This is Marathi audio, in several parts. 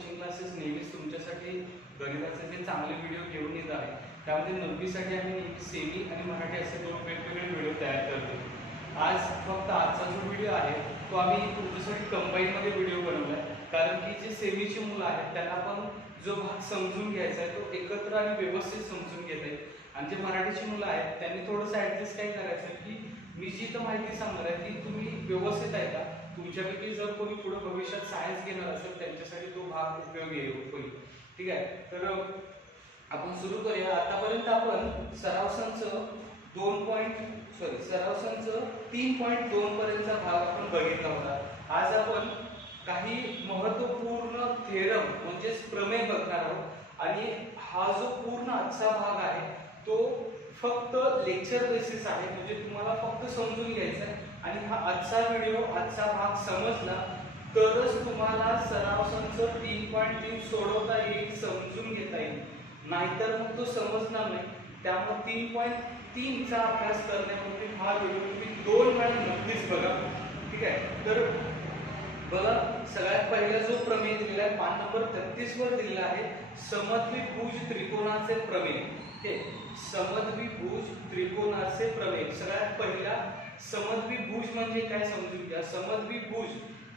कोचिंग क्लासेस नेहमीच तुमच्यासाठी गणिताचे चांगले व्हिडिओ घेऊन येत आहे। त्यामध्ये 9वीसाठी आम्ही नेहमी सेमी आणि मराठी असे दोन वेगवेगळे व्हिडिओ तयार करतो। आज फक्त आजचा जो व्हिडिओ आहे तो आम्ही तुमच्यासाठी कंबाईनमध्ये व्हिडिओ बनवला आहे, कारण की जे सेमीची मुलं आहेत त्यांना पण जो भाग समजून घ्यायचा आहे तो एकत्र आणि व्यवस्थित समजून घेता येईल। आणि जे मराठीची मुलं आहेत त्यांनी थोडंसं ॲडजस्ट काय करायचं की मी जी तर माहिती सांगणार आहे ती तुम्ही व्यवस्थित ऐका। तुमच्यापैकी जर कोणी पुढे भविष्यात सायन्स घेणार असेल त्यांच्यासाठी तो भाग उपयोगी होईल। ठीक आहे, तर आपण सुरू करूया। आतापर्यंत आपण सराव संच 3.2 पर्यंतचा भाग आपण बघितला होता। आज आपण काही महत्त्वपूर्ण थेरम म्हणजे प्रमेय बघणार आहोत आणि हा जो पूर्ण आजचा भाग आहे तो फक्त लेक्चर बेसिस आहे, म्हणजे तुम्हाला फक्त समजून घ्यायचा आहे। आणि हा आजचा व्हिडिओ आजचा भाग समजला तरच तुम्हाला सराव संच 3.3 सोडवता येईल, समजून घेता येईल, नाहीतर मग तो समजणार नाही। त्यामुळे 3.3 चा अभ्यास करण्यापूर्वी हा व्हिडिओ तुम्ही 2 वेळा नक्कीच बघा। ठीक आहे, तर बघा सगळ्यात पहिला जो प्रमेय दिलेला आहे पान नंबर 33 वर दिलेला आहे, समद्विभुज त्रिकोणाचे प्रमेय। ओके, समद्विभुज त्रिकोणाचे प्रमेय। सगळ्यात पहिला समद्विभुज म्हणजे काय समजून घ्या। समद्विभुज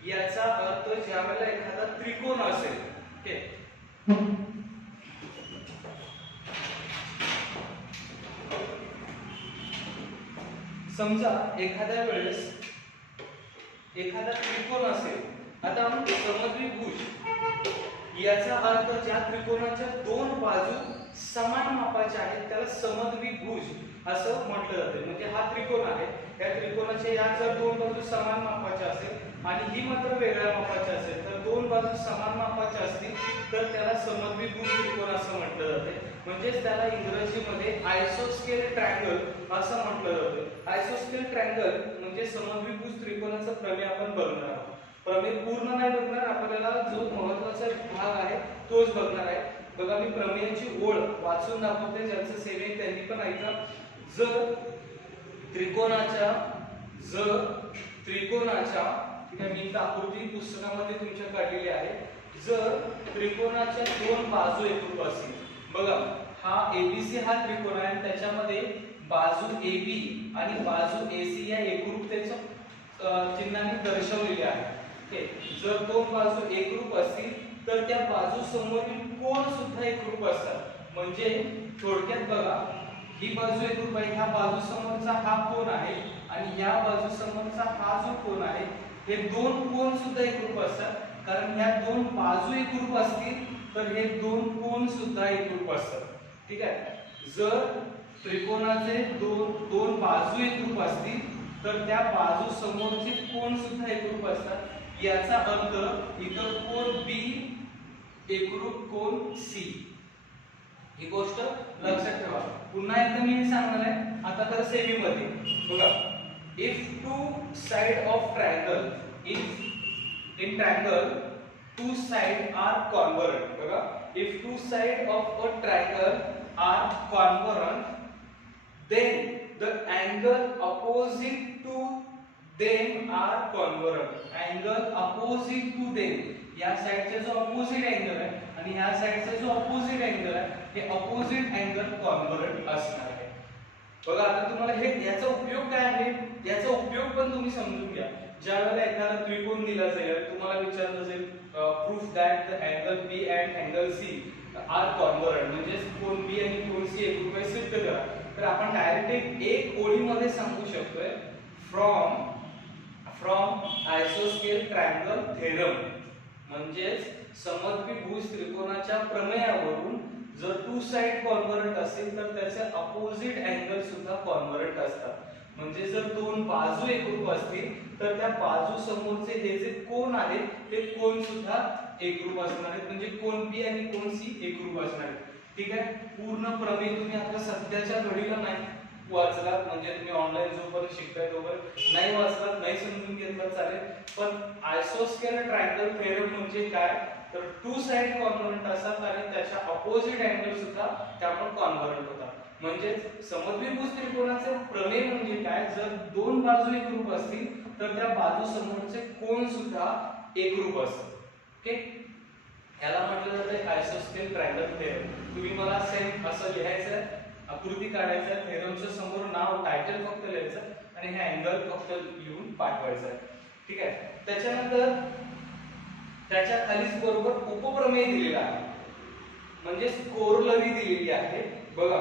याचा अर्थ ज्यावेळेला एखादा त्रिकोण असेल, ओके, समजा एखाद्या वेळेस एखादा त्रिकोण असेल, आता समद्विभुज याचा अर्थ ज्या त्रिकोणाच्या दोन बाजू समान मापाच्या आहेत त्याला समद्विभुज असं म्हटलं जाते। म्हणजे हा त्रिकोण आहे, या त्रिकोणाच्या या जर दोन बाजू समान मापाच्या असेल आणि ही मात्र वेगळ्या मापाच्या असेल, तर दोन बाजू समान मापाच्या असतील तर त्याला समद्विभुज त्रिकोण असं म्हटलं जाते। म्हणजेच त्याला इंग्रजीमध्ये आयसोस्केल ट्रायंगल असं म्हटलं जातं। आयसोस्केल ट्रायंगल म्हणजे समद्विभुज त्रिकोणाचा प्रमेय आपण बघणार आहोत। प्रमेय पूर्ण नाही बघणार, आपल्याला जो महत्त्वाचा भाग आहे तोच बघणार आहे। बघा मी प्रमेयाची ओळ वाचून दाखवते, ज्यांचं सेमी त्यांनी पण ऐका। जर त्रिकोणाच्या ठीक आहे, मी आकृती पुस्तकामध्ये तुमच्या काढलेली आहे। जर त्रिकोणाच्या दोन बाजू एकरूप असतील, बघा हा एबीसी हा त्रिकोण आहे आणि त्याच्यामध्ये बाजू AB आणि बाजू AC या एकरूपतेच्या चिन्हाने दर्शवलेले आहे। ओके, जर दोन बाजू एकरूप असतील तर त्या बाजू समोरील कोन सुद्धा एकरूप असतात। म्हणजे थोडक्यात बघा ही बाजू एकरूप आहे, ह्या बाजू समोरचा हा कोन आहे आणि या बाजू समोरचा हा जो कोन आहे हे दोन कोन सुद्धा एकरूप असतात, कारण ह्या दोन बाजू एकरूप असतील तर हे दोन कोन सुद्धा एकरूप असतात। ठीक आहे, जर त्रिकोणाचे दोन बाजू एकरूप असतील तर त्या बाजू समोरचे कोन सुद्धा एकरूप असतात। याचा अर्थ इतर कोन B एकरूप कोन C, ही गोष्ट लक्षात ठेवा। पुन्हा एकदा मी सांगणार आहे, आता तर सेमी मध्ये बघा, if two side of triangle, if in triangle two side are convergent, बघा if two side of a triangle are convergent then the angle opposite to them are congruent। angle opposite to them, या साइडचा जो ऑपोजिट अँगल आहे आणि या साइडचा जो ऑपोजिट अँगल आहे हे ऑपोजिट अँगल कॉन्ग्रुएंट असणार आहे। बघा आता तुम्हाला हे याचा उपयोग काय आहे, याचा उपयोग पण तुम्ही समजून घ्या। ज्यावेळेला एखादा त्रिकोण दिला जाईल, तुम्हाला विचारलं जाईल proof that the angle B and angle C are congruent, म्हणजे कोन B आणि कोन C एकरूप आहे सिद्ध करा। तर आपण डायरेक्ट एक ओळीमध्ये सांगू शकतोय फ्रॉम आयसोस्केल ट्रायंगल थेरम, म्हणजे समद्विभुज त्रिकोणाच्या प्रमेयावरून जर टू साइड कॉन्वर्जंट असेल तर त्याचे अपोजिट अँगल सुद्धा कॉन्वर्जंट असतात। म्हणजे जर दोन बाजू एकरूप असतील तर त्या बाजू समोरचे हे जे कोन आहेत ते कोन सुद्धा एकरूप असणार आहेत, म्हणजे कोन B आणि कोन C एकरूप असणार आहेत। ठीक आहे, पूर्ण प्रमेय तुम्ही आता सध्याच्या घडीला नाही वाचलात, म्हणजे तुम्ही ऑनलाईन जोपर्यंत शिकताय तोपर्यंत नाही वाचलात, नाही समजून घेतलात चालेल, पण आयसोस्केल ट्रायंगल थेरम म्हणजे काय, तर टू साइड कॉन्वर्जंट असतात आणि त्याच्या अपोजिट अँगल सुद्धा त्यामुळे कॉन्वर्जंट होतात। म्हणजे समद्विभुज त्रिकोणाचे प्रमेय म्हणजे काय, जर दोन बाजू एकरूप असतील तर त्या बाजू समोरचे कोन सुद्धा एकरूप असतात। ओके, ह्याला म्हटलं जातं आयसोस्केल ट्रायंगल थेरम. तुम्ही मला सेम असं लिहायचं आहे, आकृती काढायचं आहे, थेरमच्या समोर नाव टायटल फक्त लिहायचं आणि हे अँगल फक्त लिहून पाठवायचं आहे. ठीक आहे. त्याच्यानंतर त्याच्या खालीच बरोबर उपप्रमेय दिलेला आहे, म्हणजे कोरोलरी दिलेली आहे. बघा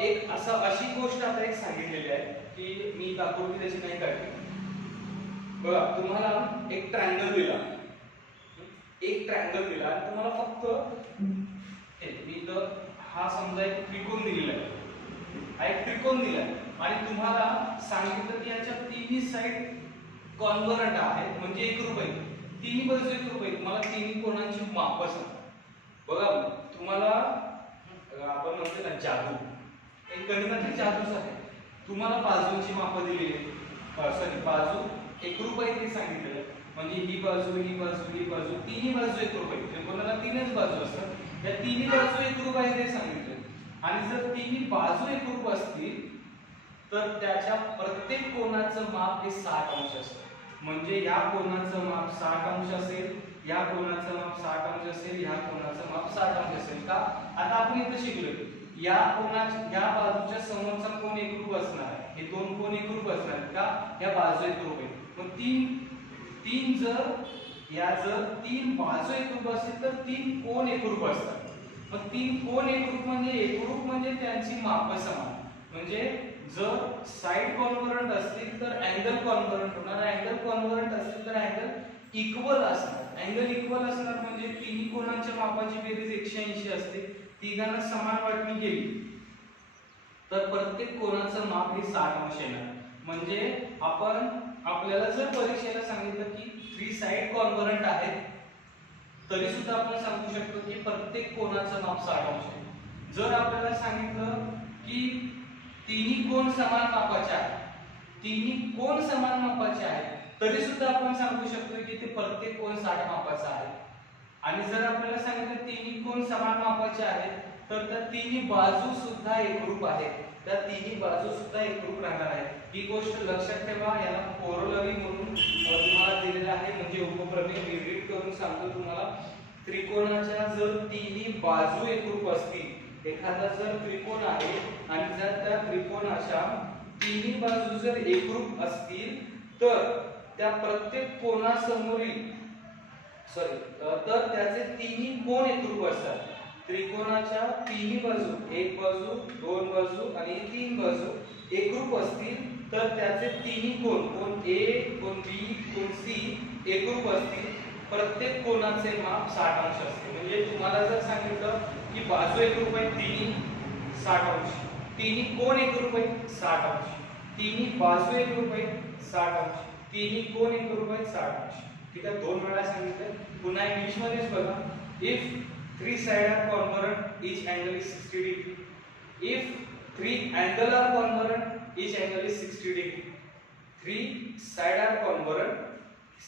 एक अशी गोष्ट आता एक सांगितलेली आहे की मी आकृती त्याची नाही काढली. बघा तुम्हाला एक ट्रायंगल दिला, आणि तुम्हाला फक्त मी इथं हा समजा एक त्रिकोण दिलेला आहे, एक त्रिकोण दिलाय आणि तुम्हाला सांगितलं की याच्या तिन्ही साइड कॉन्व्हर्जंट आहेत, म्हणजे एकरूप आहेत, तिन्ही बाजू एकरूप आहेत. मला तिन्ही कोणांची माप सांगा. बघा तुम्हाला आपण म्हणतो ना जादू, एक गणिताची जादूच आहे. तुम्हाला बाजूंची माप दिलेली आहे, बाजू एकरूप आहे ते सांगितलेलं, म्हणजे ही बाजू ही बाजू ही बाजू तिन्ही बाजू एकरूप आहेत. त्रिकोणाला तीनच बाजू असतात, या तिन्ही बाजू एकरूप आहे ते सांगितले. आणि जर तिन्ही बाजू एकरूप असतील तर त्याच्या प्रत्येक कोणाचं माप हे 60 अंश असतं. म्हणजे या कोणाचं माप 60 अंश असेल, या कोणाचं माप 60 अंश असेल, या कोणाचं माप 60 अंश असेल. का आता आपण इथे शिकलो या कोणाच्या या बाजूच्या समोरचा कोण एकरूप असणार आहे, हे दोन कोण एकरूप असणार आहेत का, या बाजू एकरूप आहेत. मग तीन जर तीन बाजू एकरूप असतील तर तीन कोण एकरूप असतात. मग तीन कोण एकरूप म्हणजे त्यांची माप समान. म्हणजे जर साइड कॉन्व्हर्जंट असतील तर अँगल कॉन्व्हर्जंट होणार, अँगल कॉन्व्हर्जंट असतील तर अँगल इक्वल असणार. अँगल इक्वल असणार म्हणजे तिन्ही कोणांच्या मापाची बेरीज 180 असते, तिघांना समान वाटणी केली तर प्रत्येक कोणाचं माप हे 60 अंश येणार. म्हणजे आपल्याला जर परीक्षेला सांगितलं की 3 साइड कॉन्व्हर्जंट आहेत तरी सुद्धा आपण सांगू शकतो की प्रत्येक कोणाचं माप 60 अंश आहे. जर आपल्याला सांगितलं की तिन्ही कोण समान मापाचे आहेत, तरी सुद्धा आपण सांगू शकतो की ते प्रत्येक कोण 60 मापाचा आहे. आणि जर आपल्याला सांगितलं तिन्ही कोण समान मापाचे आहेत तर त्या तिन्ही बाजू सुद्धा एकरूप आहेत, त्या तिन्ही बाजू सुद्धा एकरूप राहणार आहेत. ही गोष्ट लक्षात ठेवा. याला कोरोलरी म्हणून तुम्हाला दिलेला आहे, म्हणजे उपप्रमेय. मी रीड करून सांगतो तुम्हाला. त्रिकोणाच्या जर तिन्ही बाजू एकरूप असतील, एखादा जर त्रिकोण आहे आणि जर त्या त्रिकोणाच्या तिन्ही बाजू जर एकरूप असतील तर त्या प्रत्येक कोणासमोरील तर त्याचे तिन्ही कोण एकरूप असतात. त्रिकोणाच्या तिन्ही बाजू, एक बाजू, दोन बाजू आणि तीन बाजू एकरूप असतील तर त्याचे तिन्ही कोण ए, कोण बी, कोण सी एकरूप असतील. प्रत्येक कोणाचे माप 60 अंश असते. म्हणजे तुम्हाला जर सांगितलं की बाजू एकरूप आहे तिन्ही 60 अंश, तिन्ही कोण एकरूप आहे 60 अंश, तिन्ही बाजू एकरूप आहे 60 अंश, तिन्ही कोण एकरूप आहे 60 अंश. ठीक आहे, दोन वेळा सांगितलं. पुन्हा इंग्लिश मध्येच बघा. If 3 sides are congruent, each angle is 60 degree. If 3 angles are congruent, each angle is 60 degree. 3 sides are congruent,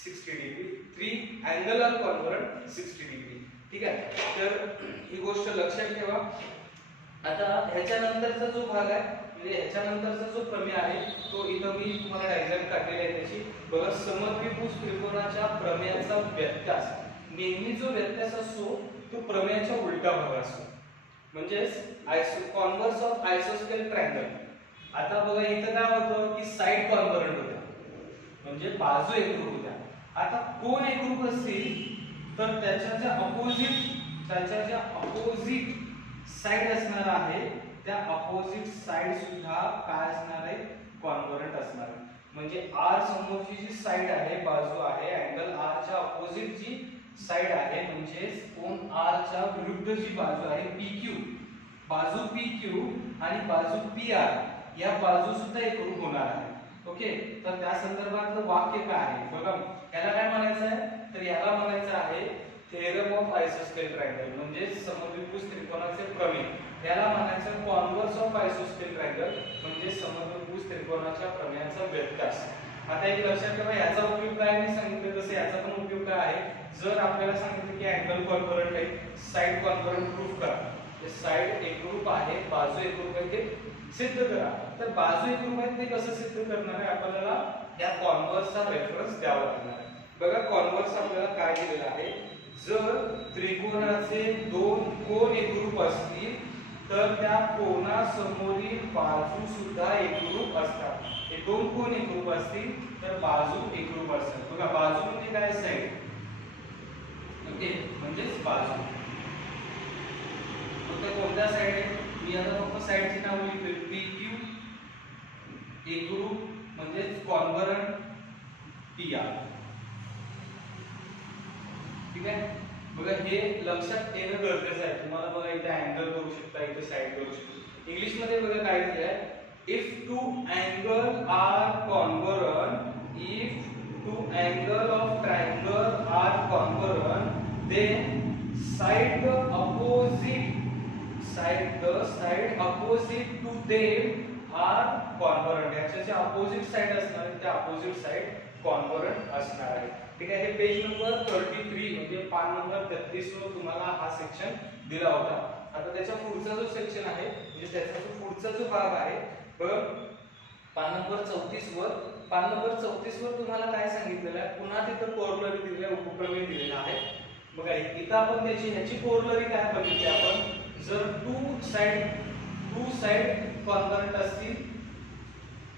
60 degree. 3 angles are congruent, 60 degree. ठीक आहे, तर ही गोष्ट लक्षात ठेवा. आता ह्याच्यानंतरचा जो भाग आहे, म्हणजे ह्याच्यानंतरचा जो प्रमेय आहे तो इथं मी तुम्हाला डायग्राम काढलेली आहे त्याची. बघा, समद्विभुज त्रिकोणाच्या प्रमेयाचा व्यत्यास, नेहमी जो व्यत्यास असतो तो प्रमेयाच्या उलटा भाग असतो, म्हणजे कॉन्व्हर्स ऑफ आयसोस्केल ट्रायंगल. आता बघा इथं काय होतं की साइड कॉन्व्हर्जंट होत्या, म्हणजे बाजू एकरूप होत्या. आता कोण एकरूप असतील तर त्याच्या ज्या अपोजिट साइड असणार आहे त्या अपोजिट साइड सुद्धा काय असणार आहे, कॉन्व्हर्जंट असणार आहे. म्हणजे R समोरची जी साइड आहे, बाजू आहे, अँगल R च्या अपोजिट जी साइड आहे, म्हणजे कोन R च्या विरुद्ध जी बाजू आहे PQ, बाजू PQ आणि बाजू PR या बाजू सुद्धा एकरूप होणार आहे. ओके, तर त्या संदर्भातलं वाक्य काय आहे बघा. याला काय म्हणायचं आहे, तर याला म्हणायचं आहे थेरम ऑफ आयसोस्केल ट्रायंगल, म्हणजे समद्विभुज त्रिकोणाचे प्रमेय. याला म्हणायचं कॉन्व्हर्स ऑफ आयसोस्केल ट्रायंगल, म्हणजे समद्विभुज त्रिकोणाच्या प्रमेयाचा व्यत्यास. आता एक लक्षात ठेवा, याचा उपयोग काय मी सांगितलं तसं याचा पण उपयोग काय आहे. जर आपल्याला सांगितलं की अँगल कॉन्व्हर्जंट आहे, साइड कॉन्व्हर्जंट प्रूफ करा, म्हणजे साइड एकरूप आहे, बाजू एकरूप आहे ते सिद्ध करा. तर बाजू एकरूप आहे ते कसं सिद्ध करणार आहे, आपल्याला या कॉन्व्हर्सचा रेफरन्स द्यावा लागणार आहे. बघा कॉन्व्हर्स आपल्याला काय दिलेला आहे, जर त्रिकोणाचे दोन कोन एकरूप असतील तर त्या कोनासमोरील बाजू सुद्धा एकरूप असतात. हे दोन कोन एकरूप असतील तर बाजू एकरूप असतात. बघा बाजू म्हणजे काय? साइड. ओके, म्हणजेच बाजू. फक्त कोणत्या साइड आहे? मी आता फक्त साइडची नाव लिहितोय. PQ एकरूप म्हणजेच कॉन्व्हरंट PR. ठीक आहे. बघा हे लक्षात येणं गरजेचं आहे. तुम्हाला बघा इथे अँगल करू शकता, इथे साइड करू शकता. इंग्लिश मध्ये बघा काय दिलं आहे? If two angle are convergent, if two angle of triangle are convergent, then side opposite to them are congruent. याचे अपोजिट साइड असणार आहे, त्या अपोजिट साइड कॉन्व्हरंट असणार आहे. ठीक आहे. हे पेज नंबर 33 म्हणजे पान नंबर 33 वर तुम्हाला हा सेक्शन दिला होता. आता त्याच्या पुढचा जो सेक्शन आहे म्हणजे त्याचा जो पुढचा जो भाग आहे बघ, पान नंबर 34 वर तुम्हाला काय सांगितलेलं आहे? पुन्हा तिथं कोरोलरी दिलेला आहे, उपप्रमेय दिलेला आहे. बघा इथं आपण ह्याची कोरोलरी काय बघितली आपण? जर टू साइड कॉन्व्हरंट असतील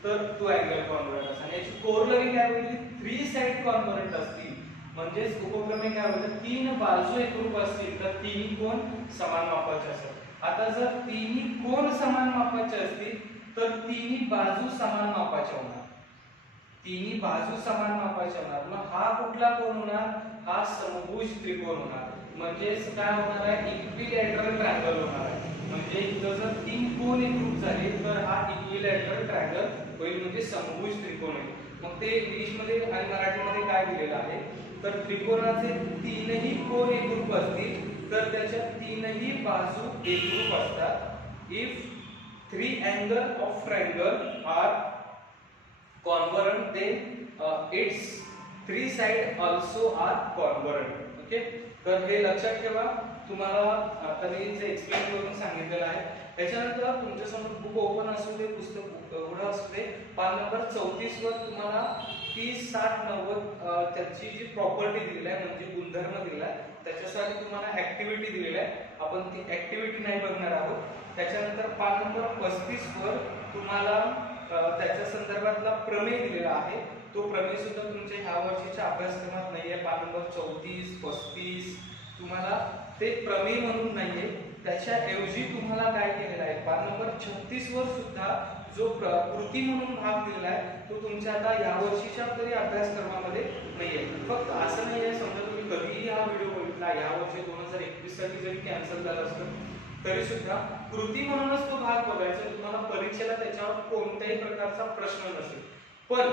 तर टू अँगल कॉन्व्हरंट असतात. आणि याची कोरोलरी काय होईल? थ्री साइड कॉन्व्हरंट असतील म्हणजेच उपप्रमेय काय होईल? तीन बाजू एकरूप असतील तर तिन्ही कोन समान मापाचे असतात. आता जर तिन्ही कोन समान मापाचे असतील तर तिन्ही बाजू समान मापाच्या होणार. तिन्ही बाजू समान मापाच्या होणार. मग हा कुठला कोन होणार? हा समभुज त्रिकोण होणार. म्हणजेच काय होणार आहे? इक्विलॅटरल ट्रायंगल होणार आहे. म्हणजे इथं जर तीन कोन एकरूप झाले तर हा इक्विलॅटरल ट्रायंगल होईल, म्हणजे समभुज त्रिकोण होईल. मग ते इंग्लिश मध्ये आणि मराठी मध्ये काय दिलेलं आहे? तर त्रिकोणाचे तीनही कोन एकरूप असतील तर त्याच्या तीनही बाजू एकरूप असतात. If three angle of triangle are convergent then its three side also are convergent. Okay, तर हे लक्षात ठेवा. तुम्हाला आता मी जे एक्सप्लेन करून सांगितलेलं आहे. त्याच्यानंतर तुमच्या समोर बुक ओपन असू दे, पुस्तक उघडं असू दे, पान नंबर 34 वर तुम्हाला 30, 60, 90 त्याची जी प्रॉपर्टी दिलेली आहे म्हणजे गुणधर्म दिलेला आहे, त्याच्यासाठी तुम्हाला ऍक्टिव्हिटी दिलेली आहे. आपण ती ऍक्टिव्हिटी नाही बघणार आहोत. त्याच्यानंतर पान नंबर 35 वर तुम्हाला त्याच्या संदर्भातला प्रमेय दिलेला आहे. तो प्रमेय सुद्धा तुमच्या ह्या वर्षीच्या अभ्यासक्रमात नाहीये. पान नंबर 34, 35 तुम्हाला ते प्रमेय म्हणून नाहीये. त्याच्याऐवजी तुम्हाला काय केलेलं आहे? पान नंबर 36 वर सुद्धा जो कृती म्हणून भाग दिलेला आहे तो तुमच्या आता या वर्षीच्या तरी अभ्यासक्रमामध्ये नाहीये. फक्त असं नाहीये समजा तुम्ही कधीही हा व्हिडिओ बघितला, या वर्षी 2021 साठी जरी कॅन्सल झालं असतं तरी सुद्धा कृती म्हणूनच तो भाग बघायचा. तुम्हाला परीक्षेला त्याच्यावर कोणत्याही प्रकारचा प्रश्न नसेल. पण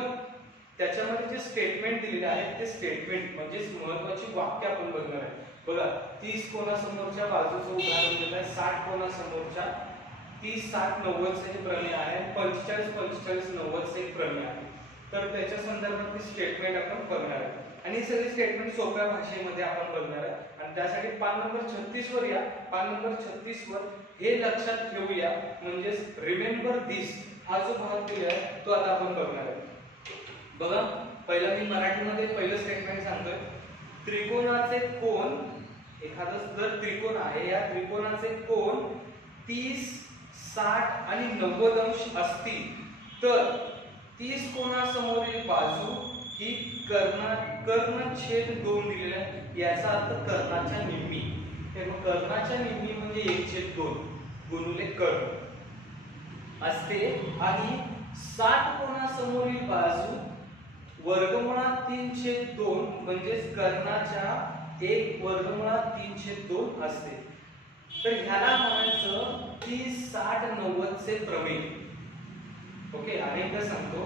त्याच्यामध्ये जे स्टेटमेंट दिलेले आहेत ते स्टेटमेंट म्हणजेच महत्त्वाची वाक्य आपण बघणार आहे. बघा 30 कोनासमोरच्या बाजूचं उदाहरण दिलं आहे, 60 कोनासमोरच्या 30, 60, 90 चे प्रमेय आहे, 45, 45, 90 चे प्रमेय आहे. तर त्याच्या संदर्भातली स्टेटमेंट आपण बघणार आहे आणि सगळी स्टेटमेंट सोप्या भाषेमध्ये आपण बघणार आहे. आणि त्यासाठी पान नंबर 36 वर या. पान नंबर 36 वर हे लक्षात ठेवूया म्हणजेच रिमेंबर दिस हा जो भाग दिला आहे तो आता आपण बघणार आहे. बघा पहिला मी मराठीमध्ये पहिलं स्टेटमेंट सांगतोय. त्रिकोणाचे कोन, एखादा जर त्रिकोण आहे या त्रिकोणाचे कोन 30, 60 आणि 90 अंश असतील तर 30 कोनासमोरील बाजू ही कर्णछेद 2 दिलेला आहे. याचा अर्थ कर्णाच्या निम्मी. मग कर्णाच्या निम्मी म्हणजे 1/2 गुणिले कर्ण असते. आणि 60 कोनासमोरील बाजू वर्गमुळात 3/2 म्हणजेच कर्णाच्या 1 वर्गमुळात 3/2 असते. तर ह्याला म्हणायचं 30, 60, 90 चे प्रमेय. ओके, अनेकदा सांगतो.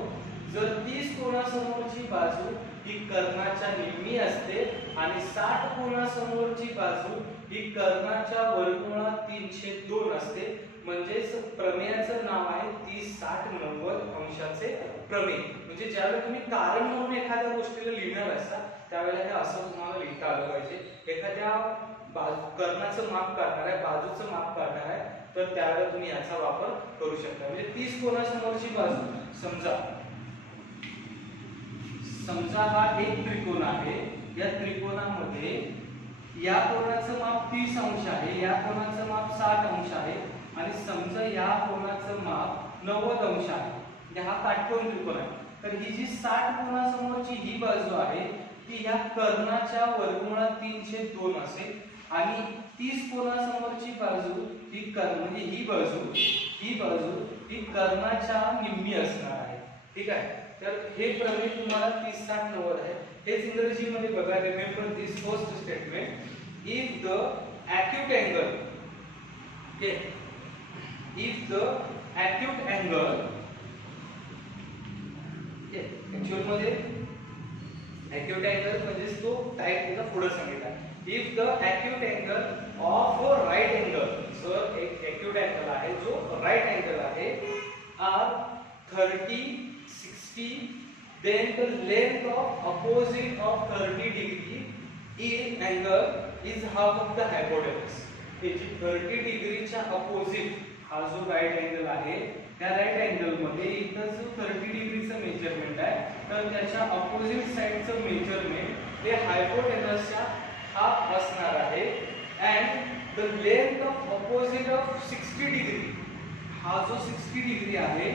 जर 30 कोनासमोरची बाजू ही कर्णाच्या निम्मी असते आणि 60 कोनासमोरची बाजू ही कर्णाच्या वर्गमुळात 3/2 असते म्हणजेच प्रमेयाचं नाव आहे 30, 60, 90 अंशाचे प्रमेय. म्हणजे ज्यावेळेला तुम्ही कारण म्हणून एखाद्या गोष्टीला लिहिणार असता त्यावेळेला हे असं तुम्हाला लिहिता आलं पाहिजे. एखाद्या कर्णाचं माप काढणार आहे, बाजूचं माप काढणार आहे तर त्यावेळेला तुम्ही याचा वापर करू शकता. म्हणजे 30 कोनासमोरची बाजू समजा हा एक त्रिकोण आहे. या त्रिकोणामध्ये या कोनाचं माप 30 अंश आहे, या कोनाचं माप 60 अंश आहे आणि समजा या कोनाचं माप 90 अंश आहे. म्हणजे हा काटकोन त्रिकोण आहे. तर ही जी 60 कोनासमोरची ही बाजू आहे ती या कर्णाच्या वर्गमुळात 3/2 असेल आणि 30 कोनासमोरची बाजू ही म्हणजे ही बाजू ही कर्णाच्या निम्मी असणार आहे. ठीक आहे. तर हे प्रमेय तुम्हाला 30, 60, 90 आहे. हेच इंग्रजीमध्ये बघा. Remember this first statement. If the acute angle, okay, if the acute angle, okay, actual मध्ये acute angle म्हणजे तो टाइप त्याला पुढे सांगितला. if the acute angle of a right angle, जर एक acute angle आहे जो right angle आहे are 30, 60, then the length of opposite of 30 degree in angle is half of the hypotenuse. हे जी 30 डिग्रीच्या अपोजिट हा जो राइट अँगल आहे त्या राइट अँगल मध्ये इथं जो 30 डिग्रीचं मेजरमेंट आहे तर त्याच्या अपोजिट साइडचं मेजरमेंट हे हायपोटेनसच्या हाफ असणार आहे. And the length of opposite of 60 degree, हा जो 60 डिग्री आहे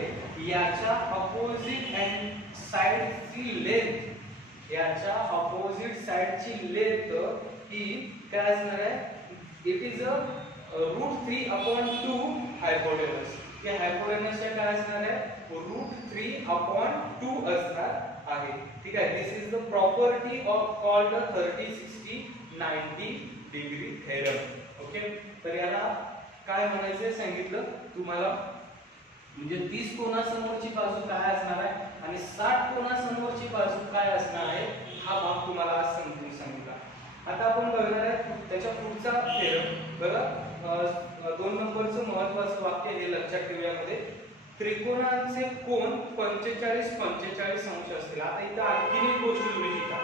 याच्या अपोजिट अँड साइडची लेंथ, याच्या अपोजिट साइडची लेंथ ही काय असणार आहे? It is a √3/2 hypotenuse. या हायपोटेनसच्या काय असणार आहे? √3/2 असणार आहे. ठीक आहे. This is the property of called the 30, 60, 90 degree theorem. Okay. तर याला काय म्हणायचं सांगितलं तुम्हाला, म्हणजे 30 कोनासमोरची बाजू काय असणार आहे आणि 60 कोनासमोरची बाजू काय असणार आहे हा भाग तुम्हाला आज समजून सांगितला. आता आपण बघणार आहे त्याच्या पुढचा थेरम. बघा 2 नंबरचं महत्त्वाचं वाक्य हे लक्षात ठेवण्यामध्ये, त्रिकोणाचे कोन 45, 45 अंश असतील. आता इथं आणखी एक गोष्ट तुम्ही शिका.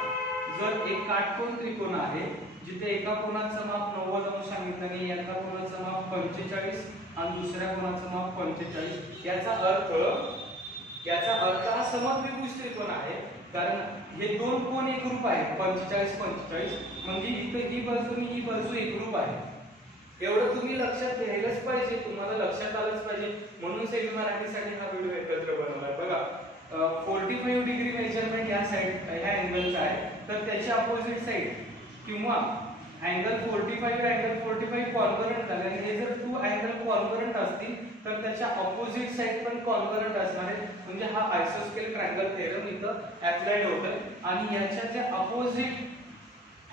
जर एक काटकोन त्रिकोण आहे जिथे एका कोनाचं माप 90 अंश सांगितलं आणि एका कोनाचं माप 45 आणि दुसऱ्या कोनाचं माप 45, याचा अर्थ हा समद्विभुज त्रिकोण आहे. कारण हे दोन कोन एकरूप आहेत 45, 45 म्हणजे इथे ही बाजू आणि ही बाजू एकरूप आहे. एवढं तुम्ही लक्षात घ्यायलाच पाहिजे, तुम्हाला लक्षात आलंच पाहिजे. म्हणून सेमी मराठीसाठी हा व्हिडिओ एकत्र बनवलाय. बघा 45 डिग्री मेजरमेंट या साइड ह्या अँगलचा आहे तर त्याची अपोजिट साइड किंवा अँगल 45 अँगल 45 कॉन्व्हर्जंट झाले आणि हे जर 2 अँगल कॉन्व्हर्जंट असतील तर त्याच्या अपोजिट साइड पण कॉन्व्हर्जंट असणार आहे. म्हणजे हा आयसोस्केल ट्रायंगल थेरम इथं अप्लाइड होतोय आणि याच्या ज्या अपोजिट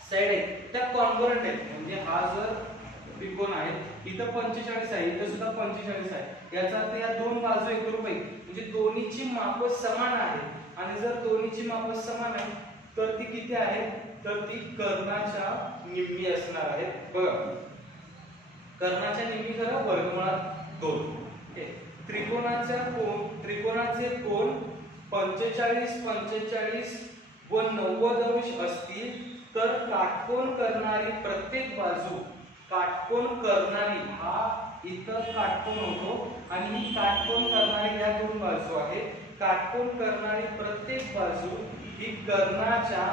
साइड आहेत त्या कॉन्व्हर्जंट आहेत. म्हणजे हा जर त्रिकोण आहे इथं 45 आहे, इथं सुद्धा 45 आहे, याचा अर्थ या दोन बाजू एकरूप आहेत. म्हणजे दोन्हीची माप समान आहेत आणि जर दोन्हीची माप समान आहे तर ती किती आहे? तर ती कर्णाच्या निम्मी असणार आहे. बघा कर्णाच्या निम्मी करा वर्गमुळात 2. ओके. त्रिकोणाचे कोन 45, 45 व 90 अंश असतील तर काटकोन करणारी प्रत्येक बाजू, काटकोन करणारी हा इथं काटकोन होतो आणि ही काटकोन करणारी या दोन बाजू आहेत. काटकोन करणारी प्रत्येक बाजू ही कर्णाच्या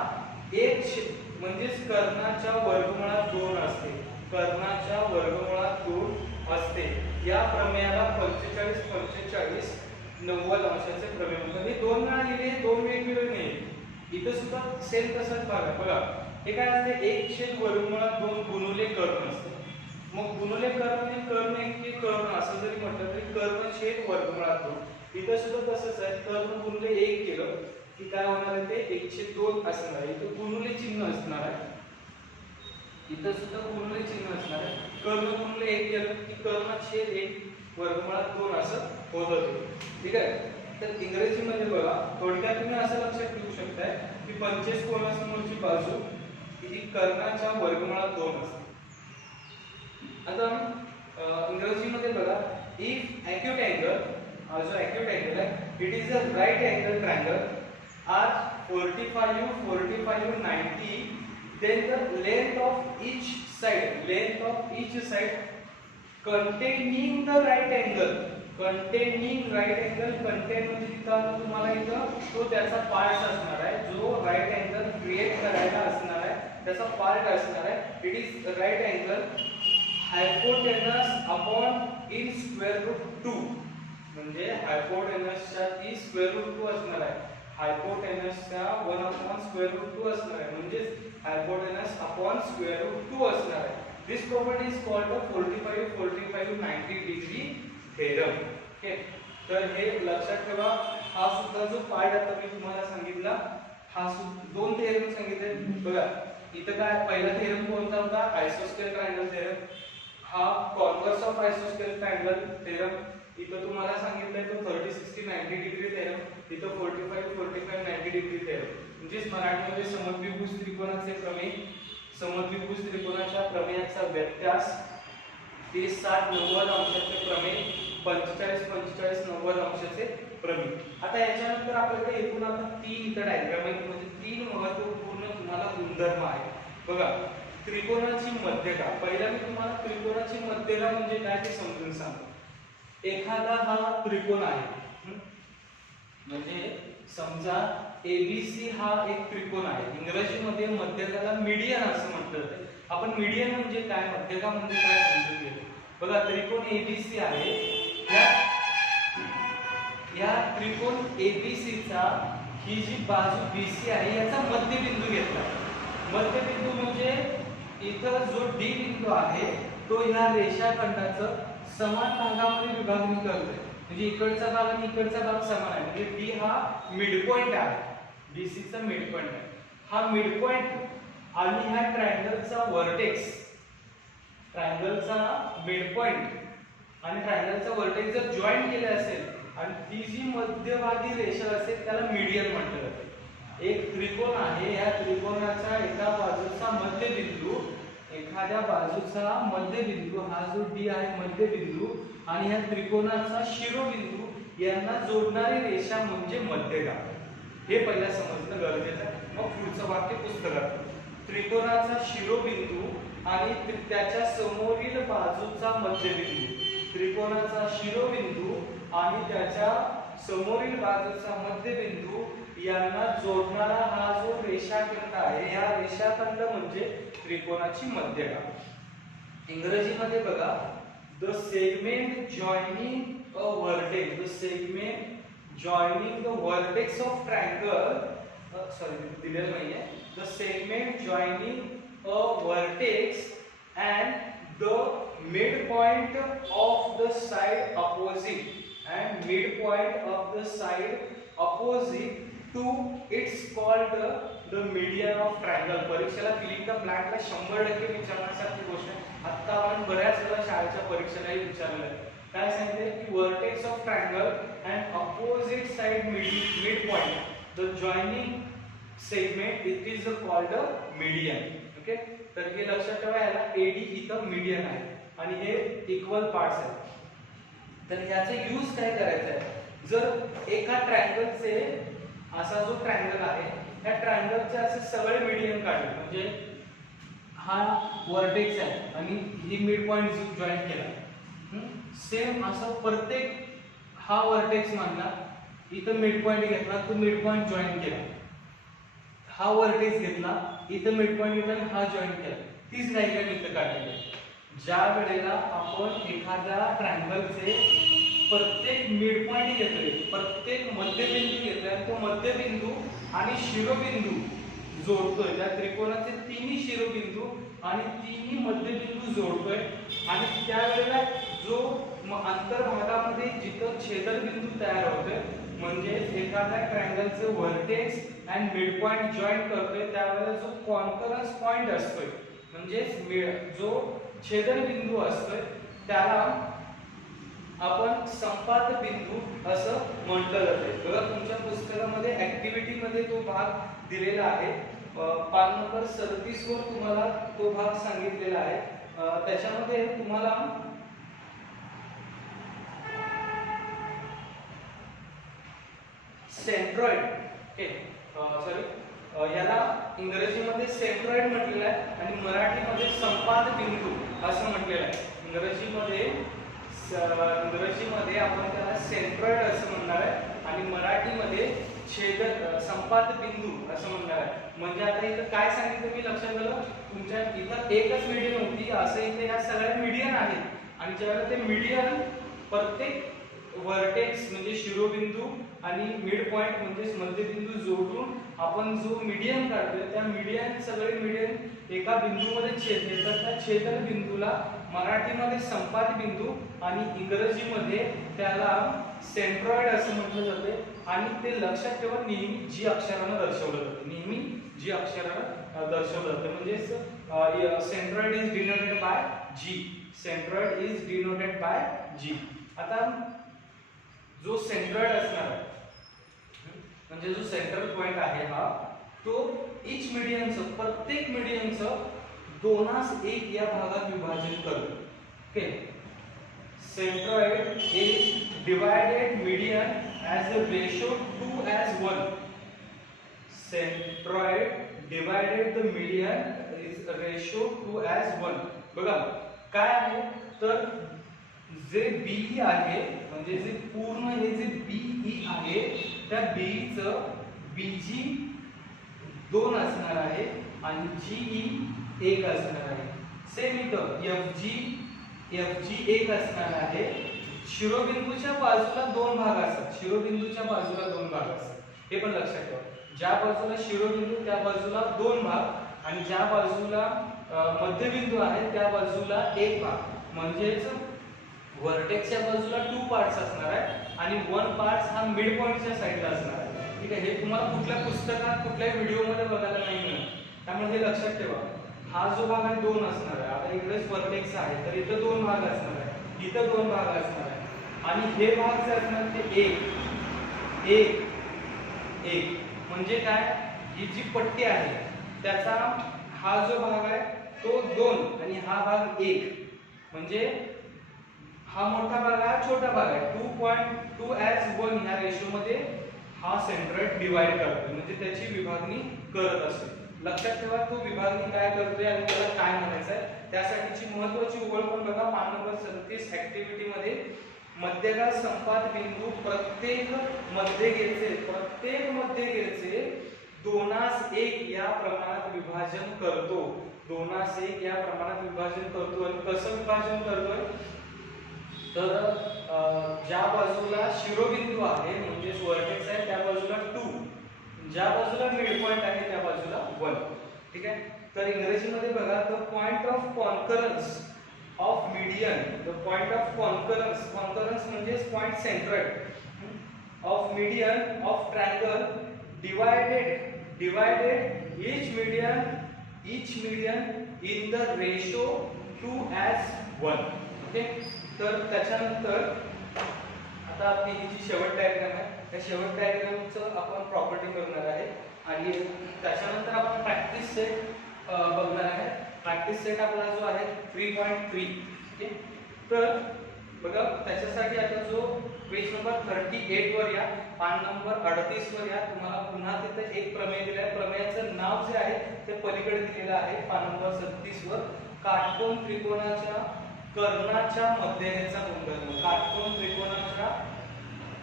म्हणजेच कर्णाच्या वर्गमुळात 2 असते. कर्णाच्या वर्गमुळात 2 असते. या प्रमेयाला 45, 45, 90 अंशाचे प्रमेय म्हणतात. हे 2 वेळा लिहिले, 2 वेगवेगळे नाही. इथं सुद्धा सेम तसंच बघा. हे काय असते? 1/√2 गुणुले कर्ण असते. मग गुणुले कर्ण कर्ण असं जरी म्हटलं तरी कर्ण छेद वर्गमुळात 2. इथं सुद्धा तसंच आहे. कर्ण गुणुले 1 केलं की काय होणार आहे? ते 1/2 असणार आहे. इथं गुणुले चिन्ह असणार आहे. इथं सुद्धा गुणुले चिन्ह असणार आहे. कर्ण गुणुले 1 केलं की कर्ण छेद 1 वर्गमुळात 2 असं होतं. ठीक आहे. तर इंग्रजीमध्ये बघा थोडक्यात तुम्ही असं लक्षात ठेवू शकताय की 45 कोनासमोरची बाजू ही कर्णाच्या वर्गमुळात 2 असते. आता इंग्रजीमध्ये बघा इफ acute angle, हा जो acute angle आहे it is a right angle triangle are 45, 45, 90, then the length of each side containing the right angle. contain म्हणजे तिथं तुम्हाला इथं तो त्याचा पार्ट असणार आहे जो राइट अँगल क्रिएट करायला असणार आहे त्याचा पार्ट असणार आहे. It is right angle hypotenuse upon in square root 2 म्हणजे हायपोटेनसच्या ती स्क्वेअर रूट 2 असणार आहे. हायपोटेनसचा 1 अपॉन स्क्वेअर रूट 2 असणार आहे म्हणजे हायपोटेनस अपॉन स्क्वेअर रूट 2 असणार आहे. This property is called the 45-45-90 degree theorem. Okay, तर हे लक्षात ठेवा. हा सुद्धा जो पार्ट आता मी तुम्हाला सांगितला हा दोन थेरम सांगितले बघा. इथं काय पहिला थेरम कोणता होता? आयसोस्केल ट्रायंगल थेरम. हा कॉन्व्हर्स ऑफ आयसोस्केल ट्रायंगल थेरम. इथं तुम्हाला सांगितलंय तो 30-60-90 डिग्री थेरम. इथं 45-45-90 डिग्री थेरम. म्हणजे मराठीमध्ये समद्विभुज त्रिकोणाचे प्रमेय. समद्विभुज त्रिकोणाच्या प्रमेयाचा व्यत्यास 30-60-90 अंशाचे प्रमेय, 45-45-90 अंशाचे प्रमेय. आता याच्यानंतर आपल्याकडे एकूण आता 3 इथं डायग्राम आहेत म्हणजे 3 महत्त्वपूर्ण तुम्हाला गुणधर्म आहेत बघा. त्रिकोणाची मध्यका. पहिला मी तुम्हाला त्रिकोणाची मध्यका म्हणजे काय ते समजून सांगतो. एखादा हा त्रिकोण आहे म्हणजे समजा ABC हा एक त्रिकोण आहे. इंग्रजीमध्ये मध्यकाला मीडियन असं म्हटलं जातं. आपण मीडियन म्हणजे काय, मध्यका म्हणजे काय समजून घेऊ. बघा त्रिकोण ABC आहे. या त्रिकोण ABC चा ही जी बाजू BC आहे याचा मध्यबिंदू घेतला. मध्यबिंदू म्हणजे इथं जो D बिंदू आहे तो ह्या रेषाखंडाचं समान भागामध्ये विभागणी करतोय. म्हणजे इकडचा भाग आणि इकडचा भाग समान आहे म्हणजे D हा मिड पॉइंट आहे. BC चा मिड पॉइंट आहे. हा मिड पॉइंट आणि ह्या ट्रायंगलचा व्हर्टेक्स, ट्रायंगलचा मिड पॉइंट आणि ट्रायंगलचा व्हर्टेक्स जर जॉईन केले असेल आणि ती जी मध्यभागी रेषा असेल त्याला मीडियन म्हटलं जातं. एक त्रिकोण आहे. या त्रिकोणाचा एका बाजूचा मध्यबिंदू, एखाद्या बाजूचा मध्यबिंदू हा जो D आहे मध्यबिंदू आणि या त्रिकोणाचा शिरोबिंदू यांना जोडणारी रेषा म्हणजे मध्यका. हे पहिला समजणं गरजेचं आहे. मग पुढचं वाक्य पुस्तकात. त्रिकोणाचा शिरोबिंदू आणि त्याच्या समोरील बाजूचा मध्यबिंदू. त्रिकोणाचा शिरोबिंदू आणि त्याच्या समोरील बाजूचा मध्यबिंदू यांना जोडणारा हा जो रेषाखंड आहे या रेषाखंड म्हणजे त्रिकोणाची मध्यका. इंग्रजीमध्ये बघा the segment joining a vertex, the segment joining the vertex of triangle, sorry दिलेलं नाहीये. The segment joining a vertex and the mid point of the side opposite and midpoint of the side opposite to it's called the median of triangle. परीक्षेला फिलिंग द ब्लँकला 100% विचारण्यासारखी गोष्ट आहे. आता आपण बऱ्याच वेळा शाळेच्या परीक्षेलाही विचारलंय. काय सांगितले की vertex of triangle and opposite side mid point the joining segment it is called a median. Okay, तर हे लक्षात ठेवा. याला AD इथं मीडियन आहे आणि हे इक्वल पार्ट्स आहेत. तर याचा यूज काय करायचा आहे. जर एका ट्रायंगलचे असा जो ट्रायंगल आहे त्या ट्रायंगलचे असे सगळे मीडियन काढले म्हणजे हा व्हर्टेक्स आहे आणि ही मिड पॉइंट जॉईन केला. सेम असं प्रत्येक हा व्हर्टेक्स मानला, इथं मिड पॉइंट घेतला, तो मिड पॉइंट जॉईन केला. हा व्हर्टेक्स घेतला, इथं मिड पॉइंट घेतला आणि हा जॉईन केला. तीच डायग्राम इथं काढलेली आहे. ज्या वेळेला आपण एखाद्या ट्रायंगलचे प्रत्येक मिड पॉइंट घेतोय, प्रत्येक मध्यबिंदू घेतोय आणि तो मध्यबिंदू आणि शिरोबिंदू जोडतोय, त्या त्रिकोणाचे तिन्ही शिरोबिंदू आणि तिन्ही मध्यबिंदू जोडतोय आणि त्यावेळेला जो अंतर्भागामध्ये जिथं छेदनबिंदू तयार होतोय म्हणजे एखाद्या ट्रायंगलचे vertex and mid point join करतोय त्यावेळेला जो कॉन्करन्स पॉइंट असतोय म्हणजे जो छेदनबिंदू असतोय त्याला आपण संपात बिंदू असं म्हटलं जाते. बघा तुमच्या पुस्तकामध्ये ऍक्टिव्हिटी मध्ये तो भाग दिलेला आहे. पान नंबर 37 वर तुम्हाला तो भाग सांगितलेला आहे. त्याच्यामध्ये तुम्हाला सेंट्रॉइड, याला इंग्रजीमध्ये सेंट्रॉइड म्हटलेलं आहे आणि मराठीमध्ये संपात बिंदू असं म्हटलेलं आहे. इंग्रजीमध्ये आपण त्याला सेंट्रॉइड असं म्हणणार आहे आणि मराठीमध्ये संपात बिंदू असं म्हणणार आहे. म्हणजे आता इथं काय सांगितलं मी लक्षात आलं तुमच्या इथं एकच मीडियन होती, असं इथे ह्या सगळ्या मीडियन आहेत आणि ज्यावेळेला ते मीडियन प्रत्येक वर्टेक्स म्हणजे शिरोबिंदू आणि मिड पॉइंट म्हणजे मध्यबिंदू जोडून आपण जो मीडियन काढतोय त्या मीडियन सगळे मीडियन एका बिंदूमध्ये छेदले तर त्या छेदन बिंदूला मराठीमध्ये संपात बिंदू आणि इंग्रजीमध्ये त्याला सेंट्रॉइड असं म्हटलं जाते. आणि ते लक्षात ठेवा नेहमी जी अक्षरानं दर्शवलं जातं, नेहमी जी अक्षरानं दर्शवलं जातं. म्हणजे centroid is denoted by G, centroid is denoted by G. आता जो सेंट्रॉइड असणार आहे म्हणजे जो सेंट्रल पॉइंट आहे हा तो इच मीडियनचं प्रत्येक मीडियनचं 2:1 या भागात विभाजन करतो. Okay, centroid is divided median as a ratio 2:1. Centroid divided the median is a ratio 2:1. बघा काय आहे तर जे BE आहे म्हणजे जे पूर्ण हे जे BE आहे त्या BE चं BG 2 असणार आहे आणि GE 1 असणार आहे. सेम इथं FG 1 असणार आहे. शिरोबिंदूच्या बाजूला 2 भाग असतात, शिरोबिंदूच्या बाजूला 2 भाग असतात, हे पण लक्षात ठेवा. ज्या बाजूला शिरोबिंदू त्या बाजूला 2 भाग आणि ज्या बाजूला मध्यबिंदू आहे त्या बाजूला 1 भाग. म्हणजेच वर्टेक्सच्या बाजूला 2 पार्ट्स असणार आहे आणि 1 पार्ट हा मिड पॉइंटच्या साइडला असणार आहे. ठीक आहे, हे तुम्हाला कुठल्या पुस्तकात कुठल्या व्हिडिओमध्ये बघायला नाही मिळणार, त्यामुळे हे लक्षात ठेवा. हा जो भाग आहे 2 असणार आहे. आता इकडेच वर्टेक्स आहे तर इथं 2 भाग असणार आहे, इथं 2 भाग असणार आहे आणि हे भाग जे असणार ते 1 म्हणजे काय, ही जी पट्टी आहे त्याचा हा जो भाग आहे तो 2 आणि हा भाग 1 म्हणजे हा मोठा भाग हा छोटा भाग आहे. 2:2:1 ह्या रेशो मध्ये हा सेंट्रॉइड डिवाइड करतोय म्हणजे त्याची विभागणी करत असते. लक्षात ठेवा तो विभागणी काय करतोय आणि त्याला काय म्हणायचं आहे. त्यासाठीची महत्त्वाची ओळ पण बघा पान नंबर 37 ऍक्टिव्हिटी मध्ये मध्यगा संपात बिंदू प्रत्येक मध्यगेचे 2:1 या प्रमाणात विभाजन करतो. 2:1 या प्रमाणात विभाजन करतो. आणि कसं विभाजन करतोय तर ज्या बाजूला शिरोबिंदू आहे म्हणजे वर्टेक्स आहे त्या बाजूला 2, ज्या बाजूला मिड पॉइंट आहे त्या बाजूला 1. ठीक आहे, तर इंग्रजीमध्ये बघा the point of concurrence of median, the point of concurrence म्हणजे point centroid of median of triangle divided each median in the ratio 2:1. Okay, तर त्याच्यानंतर आता आपली ही जी शेवट डायग्राम आहे त्या शेवट डायग्रामचं आपण प्रॉपर्टी करणार आहे आणि त्याच्यानंतर आपण प्रॅक्टिस सेट बघणार आहे. प्रॅक्टिस सेट आपला जो आहे 3.3. ओके, तर बघा त्याच्यासाठी आता जो पेज नंबर 38 वर या, पान नंबर 38 वर या. तुम्हाला पुन्हा तिथे एक प्रमेय दिला आहे. प्रमेयाचं नाव जे आहे ते पलीकडे दिलेलं आहे पान नंबर 37 वर. काटकोन त्रिकोणाच्या कर्णाच्या मध्यरेचा गुणधर्म. काटकोन त्रिकोणाच्या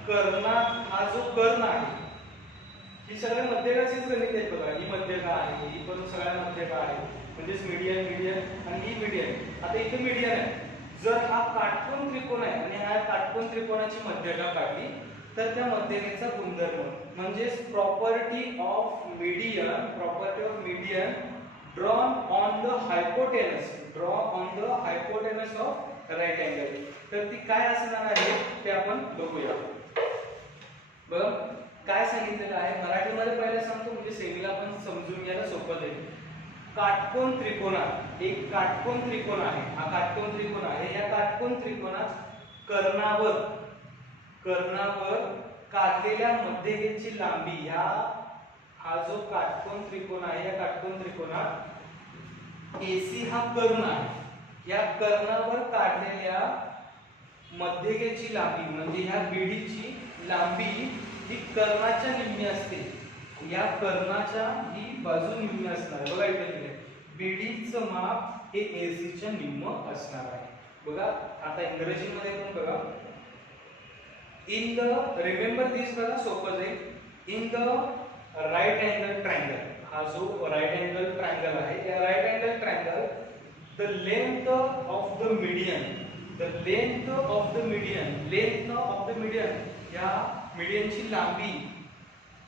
कर्णा हा जो कर्ण आहे ही सगळ्या मध्यकाचीच गणित आहेत बघा. ही मध्यका आहे, ही पण सगळ्या मध्यका आहे म्हणजे मीडियन आणि ही मीडियन. आता इथे मीडियन आहे. जर हा काटकोन त्रिकोण आहे आणि हा काटकोन त्रिकोणाची मध्यका काढली तर त्या मध्यकेचा गुणधर्म म्हणजे property of median drawn on the hypotenuse of right angle. तर ती काय असणार आहे ते आपण बघूया. बघा काय सांगितलेलं आहे मराठीमध्ये पहिला सांगतो म्हणजे सेमीला पण समजून घ्यायला सोपं जाईल. काटकोन त्रिकोणात एक काटकोन त्रिकोण आहे. हा काटकोन त्रिकोण आहे. या काटकोन त्रिकोणात कर्णावर काढलेल्या मध्यरेषेची लांबी हा जो काटकोन त्रिकोण आहे या काटकोन त्रिकोणात AC हा कर्ण आहे. या कर्णावर काढलेल्या मध्यरेषेची लांबी म्हणजे ह्या BD लांबी ही कर्णाच्या निम्मी असते. या कर्णाच्या ही बाजू निम्मी असणार. बघा इथे दिले BD चं माप हे AC च्या निम्म असणार आहे. बघा आता इंग्रजीमध्ये पण बघा रिमेंबर दिस बघा सोपं जाईल. In the right angle triangle, हा जो राइट एंगल ट्रायंगल आहे, या right angle triangle the length of the median, the length of the median, length of the median, या मीडियनची लांबी,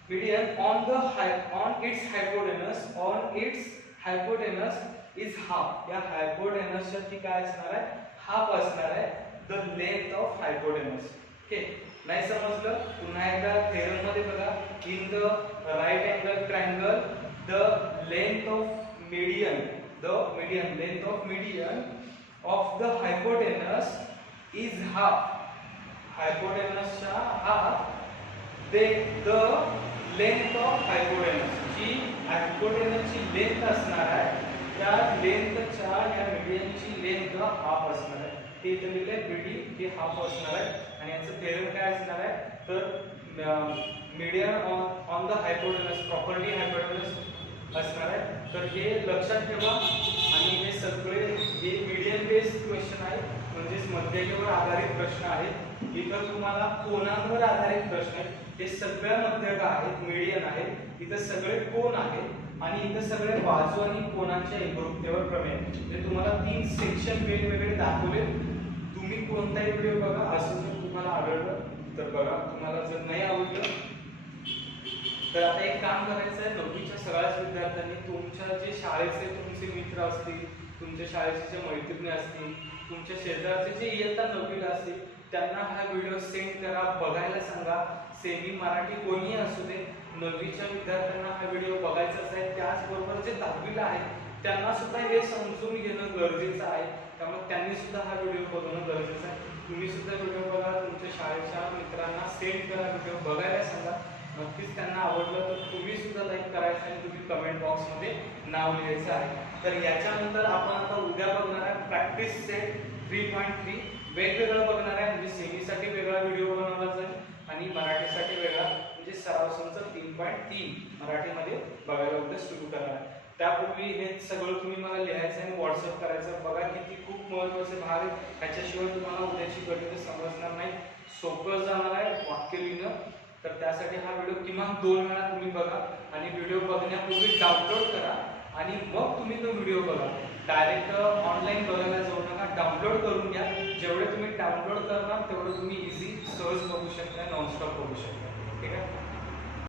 median on it's hypotenuse, on it's hypotenuse is half, या हायपोटेनसच्या ती काय असणार आहे, हाफ असणार आहे the length of hypotenuse. Okay, नाही समजलं पुन्हा एकदा थेरम मध्ये बघा, in the right angle triangle the length of median, length of median of the hypotenuse is half, हायपोटेनसच्या half the length of hypotenuse, जी हायपोटेनसची लेंथ असणार आहे त्या लेंथच्या या मीडियनची लेंथ हाफ असणार आहे. ते इथे दिले बीडी हे हाफ असणार आहे आणि याचं थेरम काय असणार आहे, तर median on the hypotenuse, property hypotenuse असणार आहे. तर हे लक्षात ठेवा आणि हे सगळे हे मीडियन बेस्ड क्वेश्चन आहे, म्हणजेच मध्यकेवर आधारित प्रश्न आहेत. इथं तुम्हाला कोनांवर आधारित प्रश्न आहेत, हे सगळ्या मध्यक आहेत, मीडियन आहेत, इथं सगळे कोन आहेत आणि इथं सगळे बाजू आणि कोनांच्या एकरूपतेवर प्रमेय. म्हणजे तुम्हाला 3 सेक्शन वेगवेगळे दाखवले. तुम्ही कोणताही व्हिडिओ बघा, असं जर तुम्हाला आवडलं तर बघा, तुम्हाला जर नाही आवडलं तर आता एक काम करायचं आहे, नववीच्या सगळ्याच विद्यार्थ्यांनी तुमच्या जे शाळेचे तुमचे मित्र असतील, तुमच्या शाळेचे जे मैत्रिणी असतील, तुमच्या शेजारचे जे इयत्ता 9वीला असतील, त्यांना हा व्हिडिओ सेंड करा, बघायला सांगा. सेमी मराठी कोणीही असू दे, 9वीच्या विद्यार्थ्यांना हा व्हिडिओ बघायचाच आहे. त्याचबरोबर जे 10वीला आहेत त्यांना सुद्धा हे समजून घेणं गरजेचं आहे, त्यामुळे त्यांनी सुद्धा हा व्हिडिओ बघणं गरजेचं आहे. तुम्ही सुद्धा व्हिडिओ बघा, तुमच्या शाळेच्या मित्रांना सेंड करा, व्हिडिओ बघायला सांगा. नक्कीच त्यांना आवडलं तर तुम्ही सुद्धा लाईक करायचं आणि तुम्ही कमेंट बॉक्समध्ये नाव लिहायचं आहे. तर याच्यानंतर आपण आता उद्या बघणार आहे प्रॅक्टिस सेट 3.3 वेगवेगळं बघणार आहे, म्हणजे सेमीसाठी वेगळा व्हिडिओ बनवला जाईल आणि मराठीसाठी वेगळा, म्हणजे सराव संच 3.3 मराठीमध्ये बघायला उद्या सुरू करणार आहे. त्यापूर्वी हे सगळं तुम्ही मला लिहायचं आणि व्हॉट्सअप करायचं. बघा किती खूप महत्त्वाचे भाग आहेत, ह्याच्याशिवाय तुम्हाला उद्याची गणितं समजणार नाही, सोपं जाणार आहे वाक्य लिहिणं. तर त्यासाठी हा व्हिडिओ किमान 2 वेळा तुम्ही बघा आणि व्हिडिओ बघण्यापूर्वी डाउनलोड करा आणि मग तुम्ही तो व्हिडिओ बघा. डायरेक्ट ऑनलाईन बघायला जाऊ नका, डाउनलोड करून घ्या. जेवढे तुम्ही डाउनलोड करणार तेवढं तुम्ही इझी सहज बघू शकता, नॉनस्टॉप बघू शकता. ठीक आहे.